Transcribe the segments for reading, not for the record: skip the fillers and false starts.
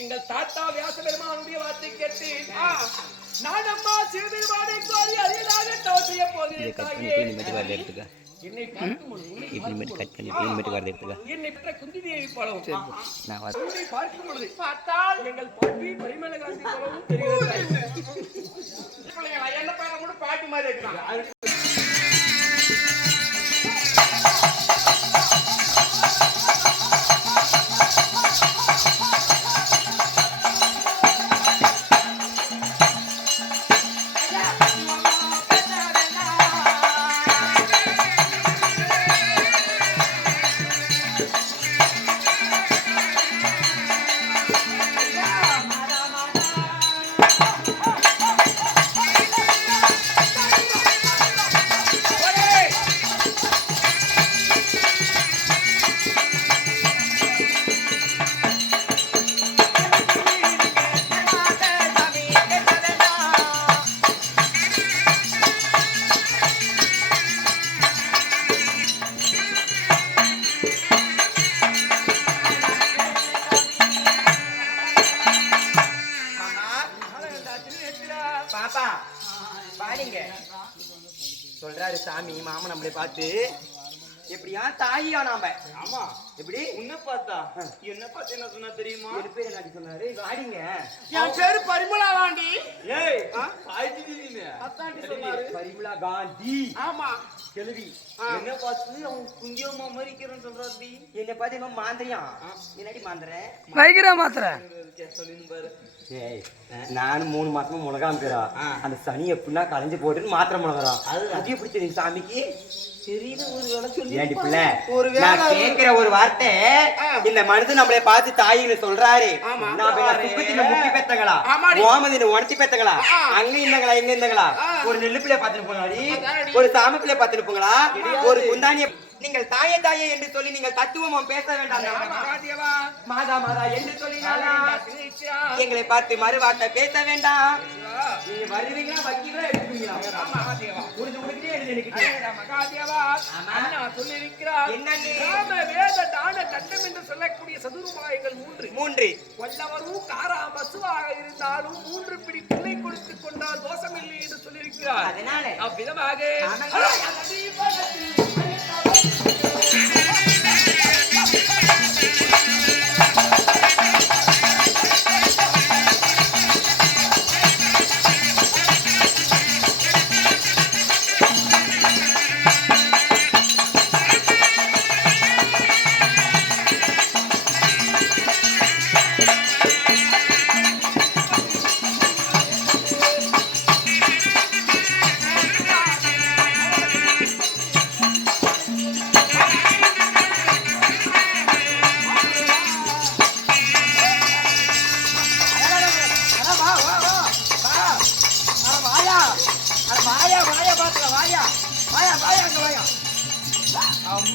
எங்கள் தாத்தா வியாச பெருமானுடைய வார்த்தை கேட்டு நான் அம்மா சிவபெருமானை கோரி அரியதாக தவம் செய்ய போகிறேன். என்னை பெற்ற குந்தி தேவி போலவும் பார்க்கும் பொழுது பார்த்தால் எங்கள் பொன்னி பரிமள காந்தி போலவும் தெரிகிறது. என்ன பார்க்க கூட பாட்டு மாதிரி இருக்கிறாங்க. சொல்றாரு சாமி மாமா நம்மளை பார்த்து எப்படியா தாயியா நாம ஆமா எப்படி உன்ன பார்த்தா என்ன பார்த்து என்ன சொன்னா தெரியுமா ஒரு பேர் என்ன சொன்னாரு வாடிங்க என் பேரு பரிமளா காந்தி ஏய் தாய்ச்சி நீங்க அத்தாண்டி சொன்னாரு பரிமளா காந்தி ஆமா கேள்வி என்ன பார்த்து அவன் குந்தியம்மா மரிக்கிறேன்னு சொல்றாரு என்ன பார்த்து இவன் மாந்திரியா என்னடி மாந்திரே வைகிரா மாத்திர சொல்லின்னு பாரு ஏய் நான் 3 மாசமா முனகாமிக்கிறா அந்த சனி எப்படின்னா கலைஞ்சு போட்டுன்னு மாத்திரை முனகிறா அது எப்படி தெரியும் சாமிக்கு தெரியல ஒரு வேலை சொல்லி ஏண்டி பிள்ளை நான் கேட்கிற ஒரு வார்த்தை இந்த மனுஷன் நம்மளை பார்த்து தாயின்னு சொல்றாரு நான் சுக்கத்தின முக்கி பெத்தங்களா ஓமதின உடச்சி பெத்தங்களா அங்க இருந்தாங்களா எங்க இருந்தாங்களா ஒரு நெல்லு பிள்ளைய பார்த்துட்டு போங்களாடி ஒரு சாமி பிள்ளைய பார்த்துட்டு போங்களா ஒரு குந்தானிய நீங்கள் தாயே தாயே என்று சொல்லி நீங்கள் தத்துவம் பேச வேண்டாம் மாதா மாதா என்று சொல்லி எங்களை பார்த்து மறுவார்த்தை பேச வேண்டாம் நீங்க வருவீங்களா வக்கீங்களா எடுப்பீங்களா சொல்லக்கூடிய சதுர்மாயங்கள் 3 வல்லவரும் காரா பசுவாக இருந்தாலும் 3 பிடி பிள்ளை கொடுத்துக் கொண்டால் தோஷமில்லை என்று சொல்லியிருக்கிறார். அதனால அவ்விதமாக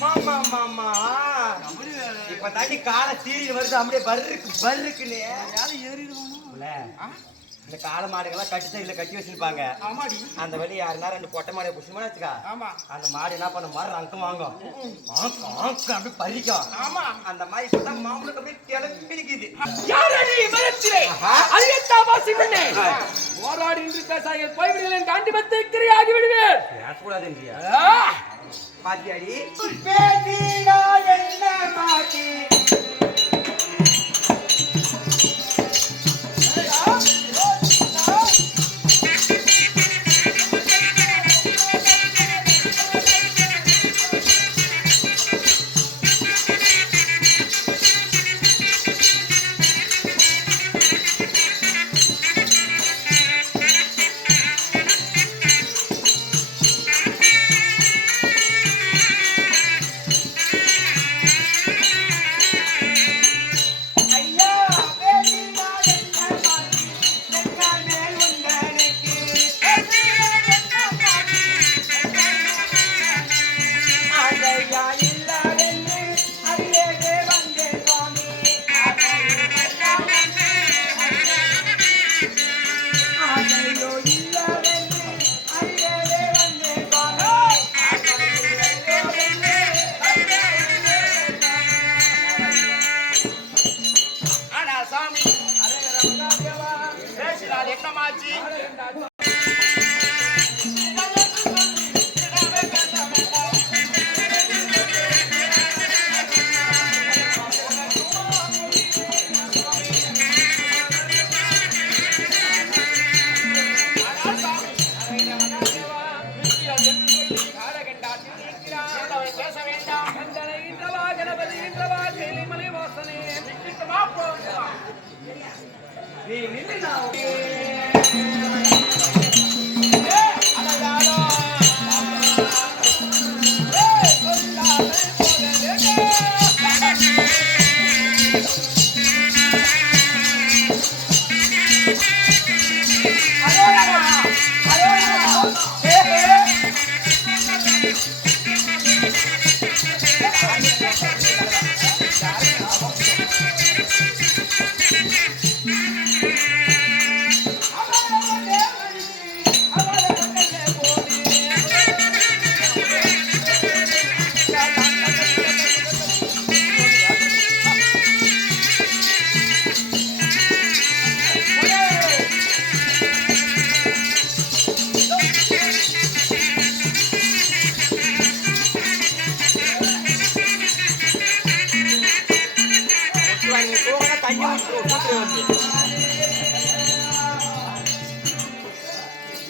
ஆமா இப்ப தாண்டி கால சீரியல் வருது அப்படியே பர்ருக்குன்னு ஏறிடுவானுல. இந்த காளை மாடுகள்லாம் கட்டி கட்டி வச்சிருப்பாங்க. அந்த வழி யாருன்னா 2 பொட்டை மாடை புடிச்சு வச்சுக்கா. அந்த மாடு என்ன பண்ண மாதிரி ரங்கம் வாங்கும், அப்படி பறிக்கும். அந்த மாதிரி இப்பதான் மாமனுக்கு அப்படியே கிளம்பி நிக்குது. பாத்தியாடி என்ன மாட்டி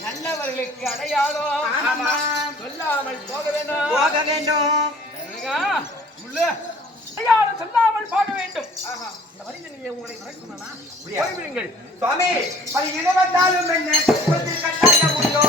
நல்லவர்களுக்கு அடையாளம் சொல்லாமல் போக வேண்டும். அடையாளம் சொல்லாமல் போக வேண்டும். இந்த வழியில் உங்களை மறைக்கணும்னா போய்விடுங்கள் சுவாமி. அது இனவத்தாலும் என்ன கட்டாயம் உண்டோ?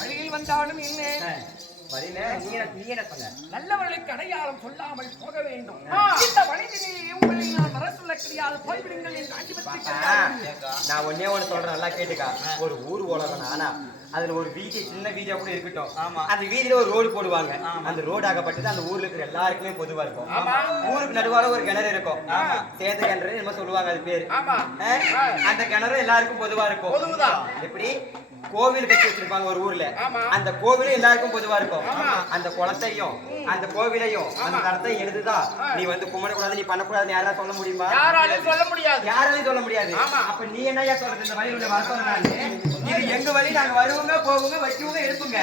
வழியில் வந்தாலும் என்ன நல்லவர்களுக்கு அடையாளம் சொல்லாமல் போக வேண்டும். இந்த வழியிலேயே உங்களை நான் வர சொல்ல கிடையாது. போய்விடுங்கள் என்று நான் ஒன்னே ஒண்ணு சொல்றேன், நல்லா கேட்டுக்கா. ஒரு ஊர் உலகம் ஆனா அதுல ஒரு வீதி, சின்ன வீதியா கூட இருக்கட்டும், அந்த வீதியில ஒரு ரோடு போடுவாங்க. அந்த ரோடு ஆகப்பட்டது அந்த ஊர்ல இருக்கிற எல்லாருக்குமே பொதுவா இருக்கும். ஊருக்கு நடுவால ஒரு கிணறு இருக்கும், சேத கிணறு என்ன சொல்லுவாங்க, அது பேரு. அந்த கிணறு எல்லாருக்கும் பொதுவா இருக்கும். எப்படி கோவில் கட்டி வச்சிருப்பாங்க ஒரு ஊர்ல, அந்த கோவிலும் எல்லாருக்கும் பொதுவா இருக்கும். அந்த குளத்தையும் அந்த கோவிலையும் அந்த தளத்தையும் எழுதுதான் நீ வந்து கும்பிடக்கூடாது, நீ பண்ணக்கூடாது யாராவது சொல்ல முடியுமா? யாராலையும் சொல்ல முடியாது. யாராலையும் சொல்ல முடியாது. அப்ப நீ என்னையா சொல்றது? இந்த வழி உள்ள வரப்போறாங்க, இது எங்க வழி, நாங்க வருவோங்க போவோங்க வைக்குவோங்க எடுப்புங்க.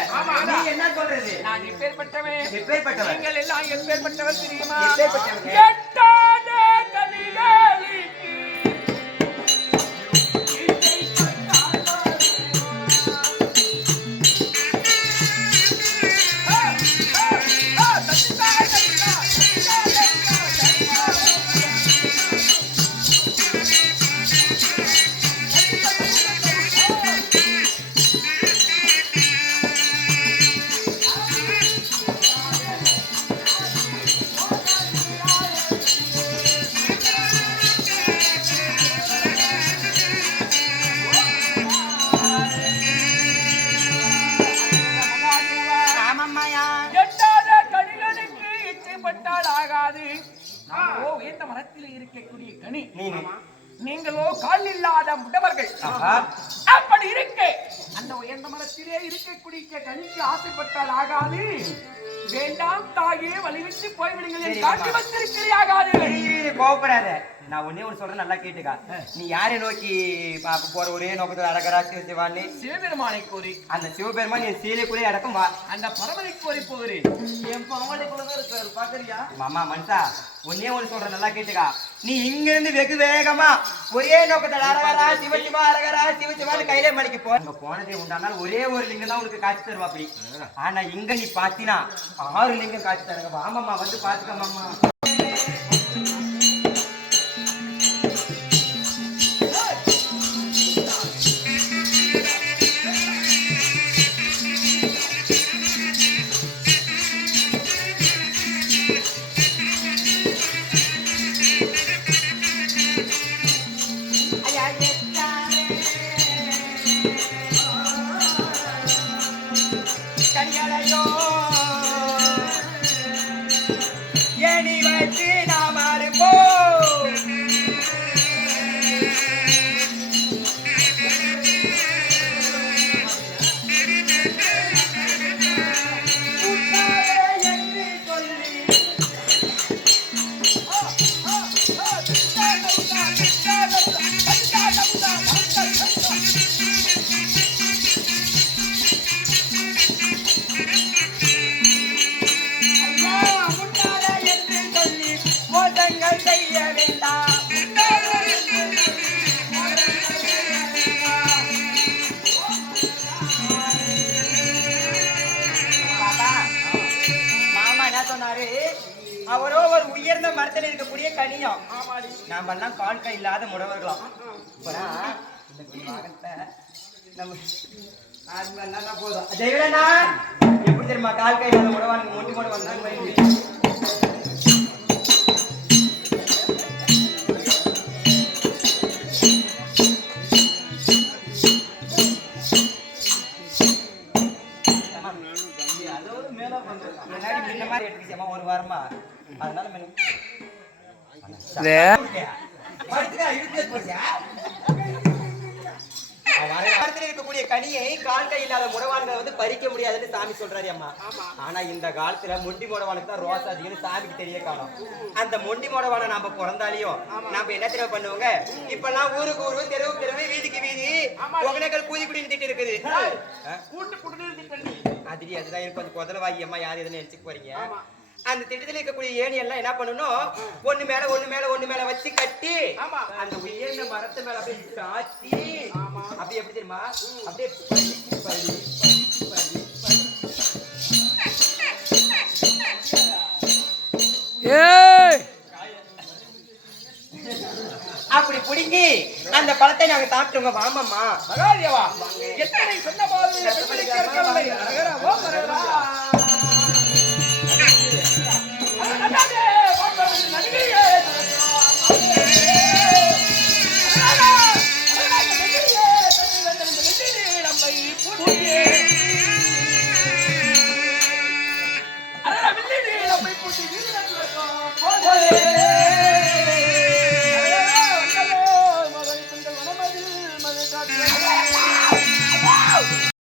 நீ என்ன சொல்றது? நான் எப்பேற்பட்டவன்? எப்பேற்பட்டவன்? நீங்கள் எல்லாம் எப்பேற்பட்டவர் தெரியுமா? எப்பேற்பட்டவன்? தெரியாது. நாமோ உயர்ந்த மரத்தில் இருக்கக்கூடிய கனி, நீங்க நீங்களோ கால் இல்லாத முடவர்கள். அப்படி இருக்க அந்த உயர்ந்த மரத்திலே இருக்கக்கூடிய கனிக்கு ஆசைப்பட்டால் ஆகாது. வேண்டாம் தாயே, வலிவிட்டு போய்விடுங்கள். காட்டி வந்திருக்கிறாகாது. கோபப்படாத. நான் ஒன்னே ஒன்று சொல்றேன், நல்லா கேட்டுக்கா. நீ யாரை நோக்கி போற ஒரே நோக்கத்தில் அடக்கரா சிவசிவான்னு சிவபெருமானை கோரி, அந்த சிவபெருமான் என் சீலைக்குள்ளே அடக்கம் வா. அந்த பரமனை கோரி போகிறேன். என் பாவனைக்குள்ளதான் இருக்காரு, பாக்குறியா? மாமா மனுஷா, ஒன்னே ஒன்று சொல்றேன், நல்லா கேட்டுக்கா. நீ இங்க இருந்து வெகு வேகமா ஒரே நோக்கத்தில் அரகரா சிவசிவா அரகரா சிவசிவான்னு கையிலே மணிக்கு போ. அங்க போனதே உண்டானால் ஒரே ஒரு லிங்கம் தான் உனக்கு காட்சி தருவா. அப்படி ஆனா இங்க நீ பாத்தினா 6 லிங்கம் காட்சி தருங்க. ஆமாம்மா, வந்து பாத்துக்க மாமா. அவரோ ஒரு உயர்ந்த மரத்தில் இருக்கக்கூடிய கனியம். நாம எல்லாம் கால் கை இல்லாத முடவர்களாம். போதும் ஜெயலனா எப்படி தெரியுமா? கால் கை இல்லாத முடவானுக்கு மொண்டி கூட வந்தாங்க. ஒரு வாரமா அதனால இருக்கக்கூடிய கனியை கால் கை இல்லாத முடவான்கள் வந்து பறிக்க முடியாதுன்னு சாமி சொல்றாரு அம்மா. ஆனா இந்த காலத்துல மொண்டி முடவானுக்கு தான் ரோசா அதிகம் சாமிக்கு தெரிய காணும். அந்த மொண்டி முடவான நாம பிறந்தாலையும் நாம என்ன தெரிவு பண்ணுவோங்க? இப்பெல்லாம் ஊருக்கு ஊரு, தெருவுக்கு தெருவு, வீதிக்கு வீதி ஒகனைகள் கூதி குடி திட்டு இருக்குது. அதுதான் எனக்கு கொஞ்சம் குதலவாகி அம்மா, யார் எதுன்னு நினைச்சுக்க போறீங்க? அந்த திட்டத்தில் இருக்கக்கூடிய ஏணி எல்லாம் என்ன பண்ணணும்? ஒண்ணு மேல வச்சு கட்டி அந்த உயர்ந்த மரத்து மேல அப்படியே சாத்தி, அப்படி எப்படி தெரியுமா? அப்படியே அப்படி புடுங்கி அந்த பழத்தை நாங்க சாப்பிட்டுங்க. வாமம்மா எத்தனை சொன்ன போது